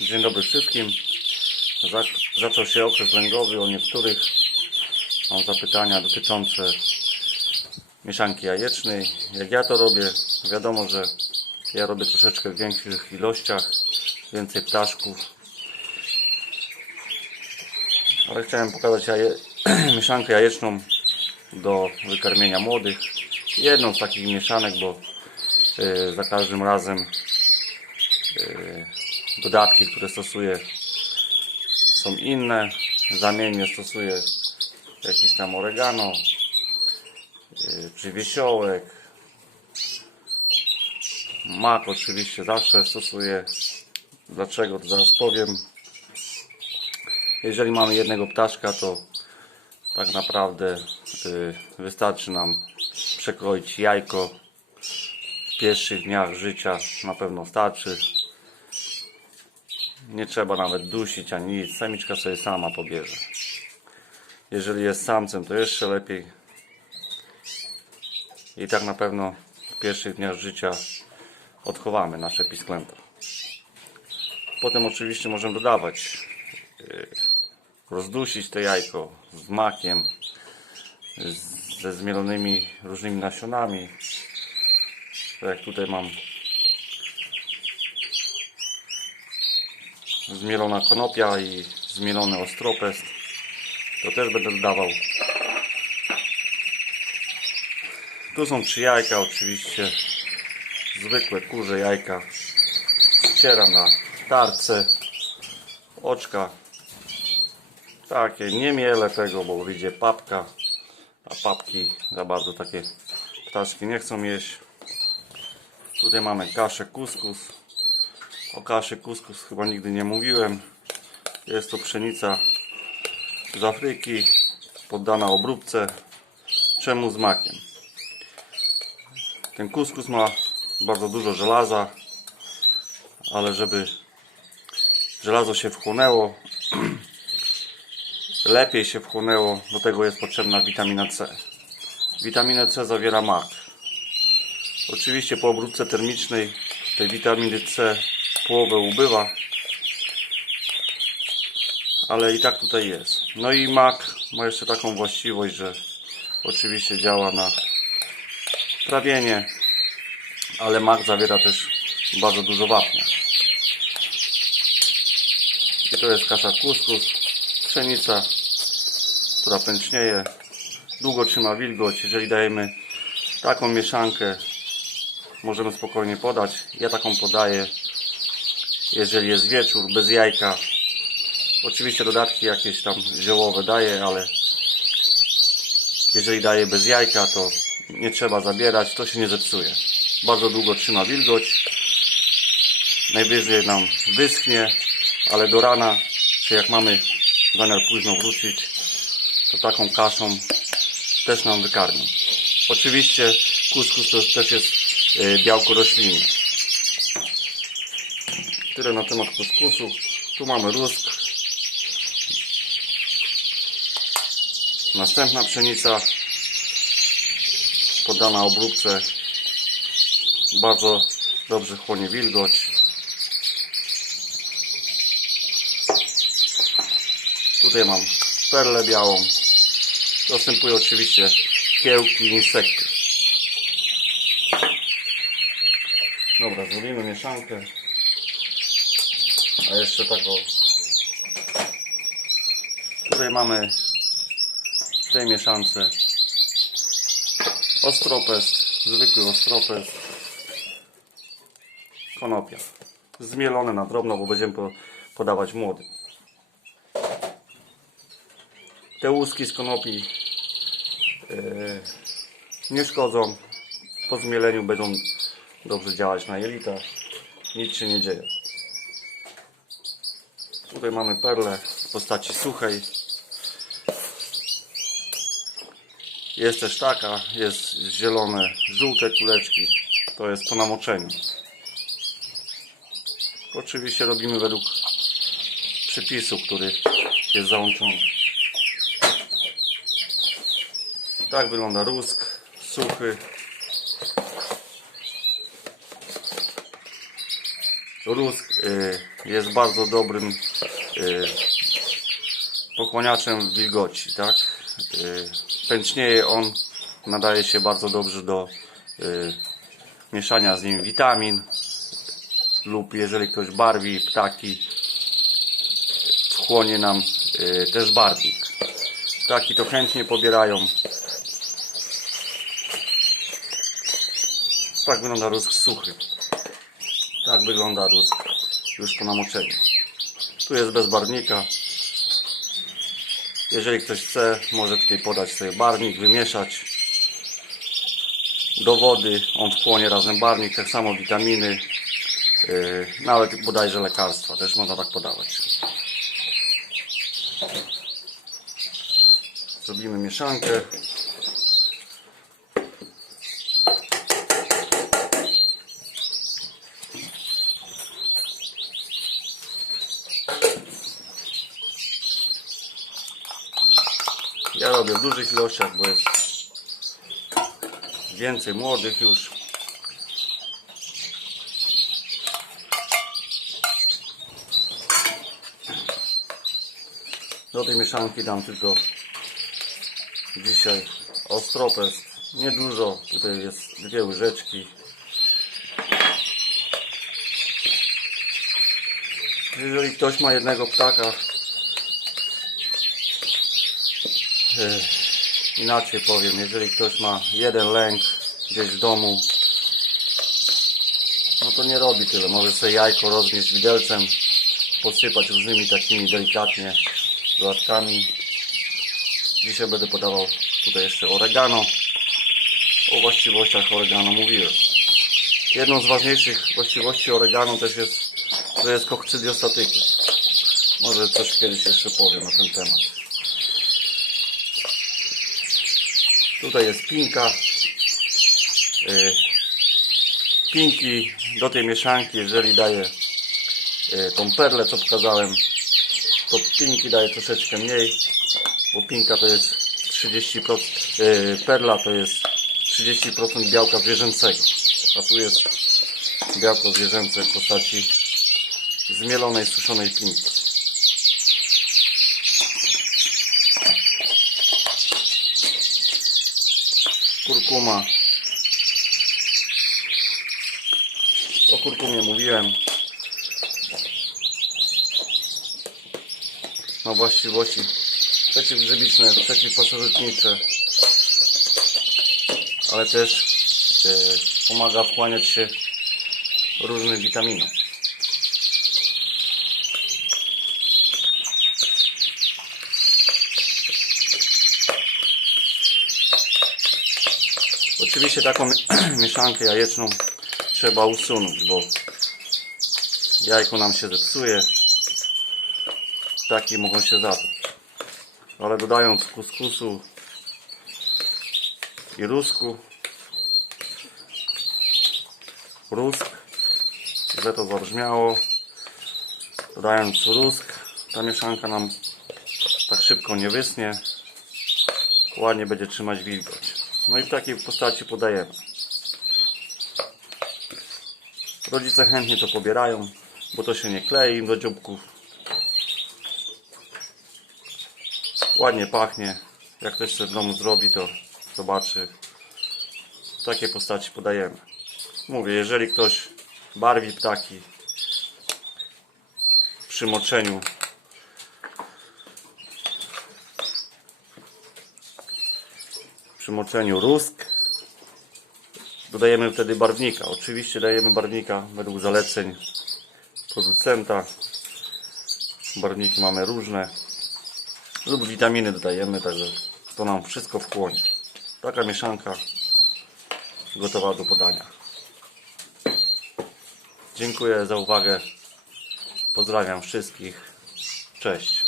Dzień dobry wszystkim. Za- Zaczął się okres lęgowy u niektórych. Mam zapytania dotyczące mieszanki jajecznej. Jak ja to robię, wiadomo, że ja robię troszeczkę w większych ilościach, więcej ptaszków. Ale chciałem pokazać jaje, mieszankę jajeczną do wykarmienia młodych. Jedną z takich mieszanek, bo za każdym razem y, dodatki, które stosuję są inne. Zamiennie stosuję jakieś tam oregano, yy, czy wiesiołek. Mak oczywiście zawsze stosuję. Dlaczego to zaraz powiem. Jeżeli mamy jednego ptaszka, to tak naprawdę wystarczy nam przekroić jajko pierwszych dniach życia. Na pewno starczy. Nie trzeba nawet dusić ani nic. Samiczka sobie sama pobierze. Jeżeli jest samcem, to jeszcze lepiej. I tak na pewno w pierwszych dniach życia odchowamy nasze pisklęta. Potem oczywiście możemy dodawać, yy, rozdusić to jajko z makiem, ze zmielonymi różnymi nasionami. Tak jak tutaj mam zmielona konopia i zmielony ostropest. To też będę dodawał. Tu są trzy jajka oczywiście. Zwykłe kurze jajka. Ścieram na tarce. Oczka. Takie, nie mielę tego, bo wyjdzie papka. A papki za bardzo takie ptaszki nie chcą jeść. Tutaj mamy kaszę kuskus. O kaszy kuskus chyba nigdy nie mówiłem. Jest to pszenica z Afryki, poddana obróbce. Czemu z makiem? Ten kuskus ma bardzo dużo żelaza, ale żeby żelazo się wchłonęło, lepiej się wchłonęło, do tego jest potrzebna witamina C. Witaminę C zawiera mak. Oczywiście po obróbce termicznej tej witaminy C połowę ubywa, ale i tak tutaj jest. No i mak ma jeszcze taką właściwość, że oczywiście działa na trawienie, ale mak zawiera też bardzo dużo wapnia. I to jest kasza kuskus, pszenica, która pęcznieje, długo trzyma wilgoć. Jeżeli dajemy taką mieszankę, możemy spokojnie podać. Ja taką podaję jeżeli jest wieczór, bez jajka. Oczywiście dodatki jakieś tam ziołowe daję, ale jeżeli daję bez jajka, to nie trzeba zabierać, to się nie zepsuje. Bardzo długo trzyma wilgoć. Najwyżej nam wyschnie, ale do rana, czy jak mamy zamiar późno wrócić, to taką kaszą też nam wykarmią. Oczywiście kuskus to też jest białko roślinne. Tyle na temat kuskusu. Tu mamy rusk. Następna pszenica poddana obróbce. Bardzo dobrze chłonie wilgoć. Tutaj mam perlę białą. Dostępują oczywiście kiełki i insekty. Dobra, zrobimy mieszankę. A jeszcze tak o. Tutaj mamy w tej mieszance ostropest, zwykły ostropest, konopia. Zmielone na drobno, bo będziemy po- podawać młody. Te łuski z konopi yy, nie szkodzą. Po zmieleniu będą dobrze działać na jelita. Nic się nie dzieje. Tutaj mamy perlę w postaci suchej. Jest też taka, jest zielone, żółte kuleczki. To jest po namoczeniu. Oczywiście robimy według przepisu, który jest załączony. Tak wygląda rusk, suchy. Rusk y, jest bardzo dobrym y, pochłaniaczem wilgoci, tak? Y, pęcznieje on, nadaje się bardzo dobrze do mieszania z nim witamin lub jeżeli ktoś barwi ptaki, wchłonie nam też barwnik. Ptaki to chętnie pobierają. Tak wygląda rusk suchy. Tak wygląda rusk już po namoczeniu. Tu jest bez barwnika. Jeżeli ktoś chce, może tutaj podać sobie barwnik, wymieszać do wody. On wchłonie razem barwnik, tak samo witaminy, yy, nawet bodajże lekarstwa, też można tak podawać. Zrobimy mieszankę. Ja robię w dużych ilościach, bo jest więcej młodych już. Do tej mieszanki dam tylko dzisiaj ostropest. Niedużo, tutaj jest dwie łyżeczki. Jeżeli ktoś ma jednego ptaka, inaczej powiem, jeżeli ktoś ma jeden lęk gdzieś w domu, no to nie robi tyle. Może sobie jajko rozgnieść widelcem, posypać różnymi takimi delikatnie dodatkami. Dzisiaj będę podawał tutaj jeszcze oregano. O właściwościach oregano mówiłem. Jedną z ważniejszych właściwości oregano też jest, że jest kokcydiostatykiem. Może coś kiedyś jeszcze powiem na ten temat. Tutaj jest pinka. Yy, Pinki do tej mieszanki, jeżeli daję yy, tą perlę, co pokazałem, to pinki daję troszeczkę mniej, bo pinka to jest 30%, yy, perla to jest 30% białka zwierzęcego, a tu jest białko zwierzęce w postaci zmielonej, suszonej pinki. Kurkuma. O kurkumie mówiłem. Ma właściwości przeciwgrzybiczne, przeciwpasożytnicze, ale też e, pomaga wchłaniać się różnym witaminom. Oczywiście taką mieszankę jajeczną trzeba usunąć, bo jajko nam się zepsuje. Ptaki mogą się zatruć. Ale dodając kuskusu i rusku, rusk, że to zabrzmiało, dodając rusk, ta mieszanka nam tak szybko nie wysnie, ładnie będzie trzymać wilgoć. No i w takiej postaci podajemy. Rodzice chętnie to pobierają, bo to się nie klei im do dzióbków. Ładnie pachnie. Jak ktoś sobie w domu zrobi, to zobaczy. W takiej postaci podajemy. Mówię, jeżeli ktoś barwi ptaki przy moczeniu przy moczeniu rusk dodajemy wtedy barwnika. Oczywiście dajemy barwnika według zaleceń producenta. Barwniki mamy różne lub witaminy dodajemy, także to nam wszystko wchłonie. Taka mieszanka gotowa do podania. Dziękuję za uwagę. Pozdrawiam wszystkich. Cześć.